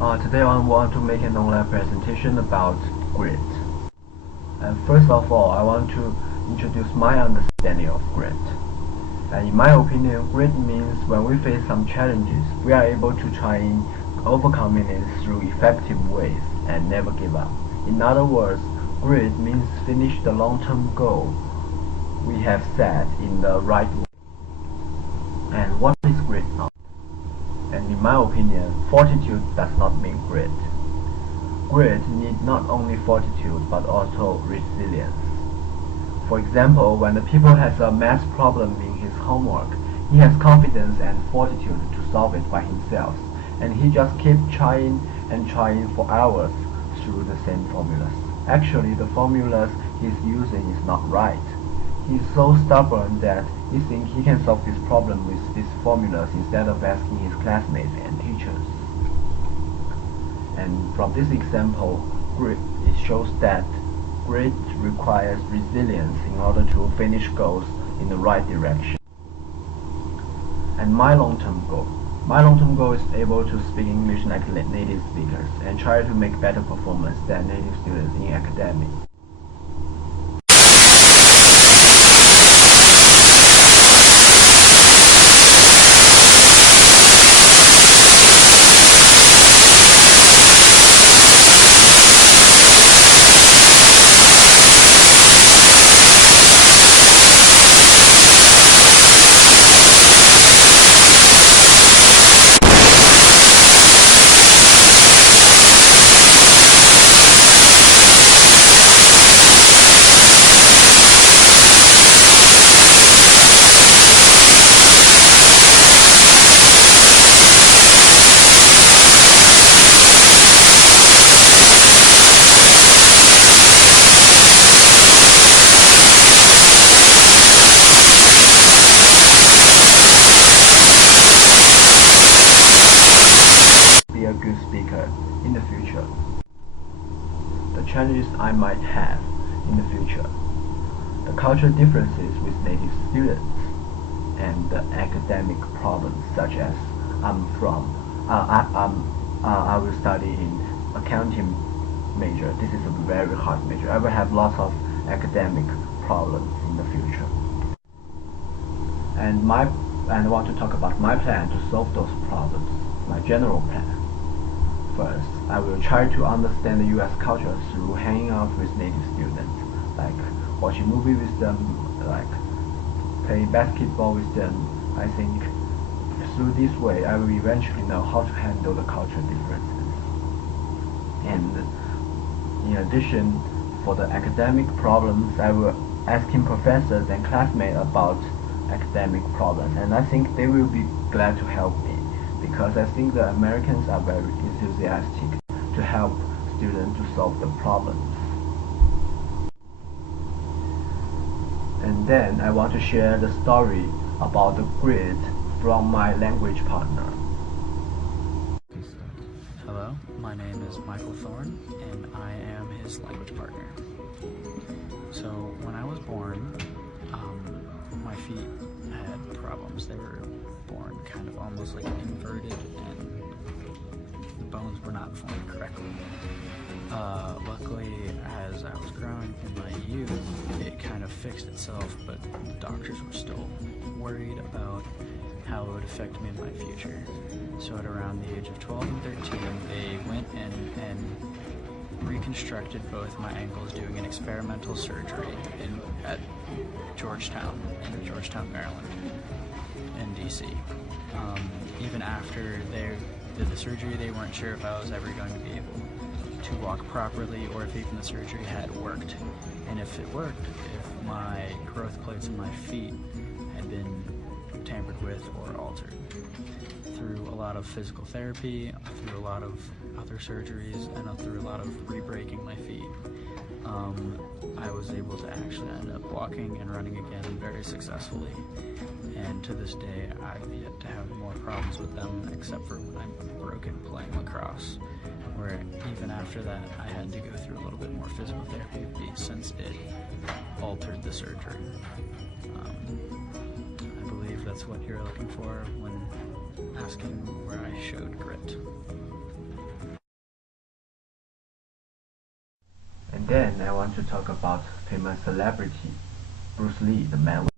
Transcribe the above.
Today I want to make an online presentation about grit. And first of all, I want to introduce my understanding of grit. And in my opinion, grit means when we face some challenges, we are able to try in overcoming it through effective ways and never give up. In other words, grit means finish the long-term goal we have set in the right way. And what is grit now? And in my opinion, fortitude does not mean grit. Grit needs not only fortitude but also resilience. For example, when the pupil has a math problem in his homework, he has confidence and fortitude to solve it by himself, and he just keeps trying and trying for hours through the same formulas. Actually, the formulas he's using is not right. He's so stubborn that he thinks he can solve this problem with these formulas instead of asking his classmates and teachers. And from this example, it shows that grit requires resilience in order to finish goals in the right direction. And my long-term goal is able to speak English like native speakers and try to make better performance than native students in academics. Be a good speaker in the future. The challenges I might have in the future, the cultural differences with native students, and the academic problems such as I will study in accounting major. This is a very hard major. I will have lots of academic problems in the future. And I want to talk about my plan to solve those problems, my general plan. First, I will try to understand the US culture through hanging out with native students, like watching movies with them, like playing basketball with them. I think through this way I will eventually know how to handle the cultural differences. And in addition, for the academic problems, I will asking professors and classmates about academic problems, and I think they will be glad to help me, because I think the Americans are very enthusiastic to help students to solve the problems. And then I want to share the story about the grit from my language partner. Hello, my name is Michael Thorne, and I am his language partner. So when I was born, my feet had problems. They were born kind of almost like inverted, and the bones were not formed correctly. Luckily, as I was growing in my youth, it kind of fixed itself, but the doctors were still worried about how it would affect me in my future. So at around the age of 12 and 13, they went in and reconstructed both my ankles doing an experimental surgery at Georgetown, Maryland, in DC. Even after they did the surgery, they weren't sure if I was ever going to be able to walk properly or if even the surgery had worked. And if it worked, if my growth plates in my feet had been tampered with or altered. Through a lot of physical therapy, through a lot of other surgeries, and through a lot of re-breaking my feet, I was able to actually end up walking and running again very successfully. And to this day, I've yet to have more problems with them, except for when I'm broken playing lacrosse, where even after that, I had to go through a little bit more physical therapy since it altered the surgery. I believe that's what you're looking for when asking where I showed grit. then I want to talk about famous celebrity Bruce Lee, the man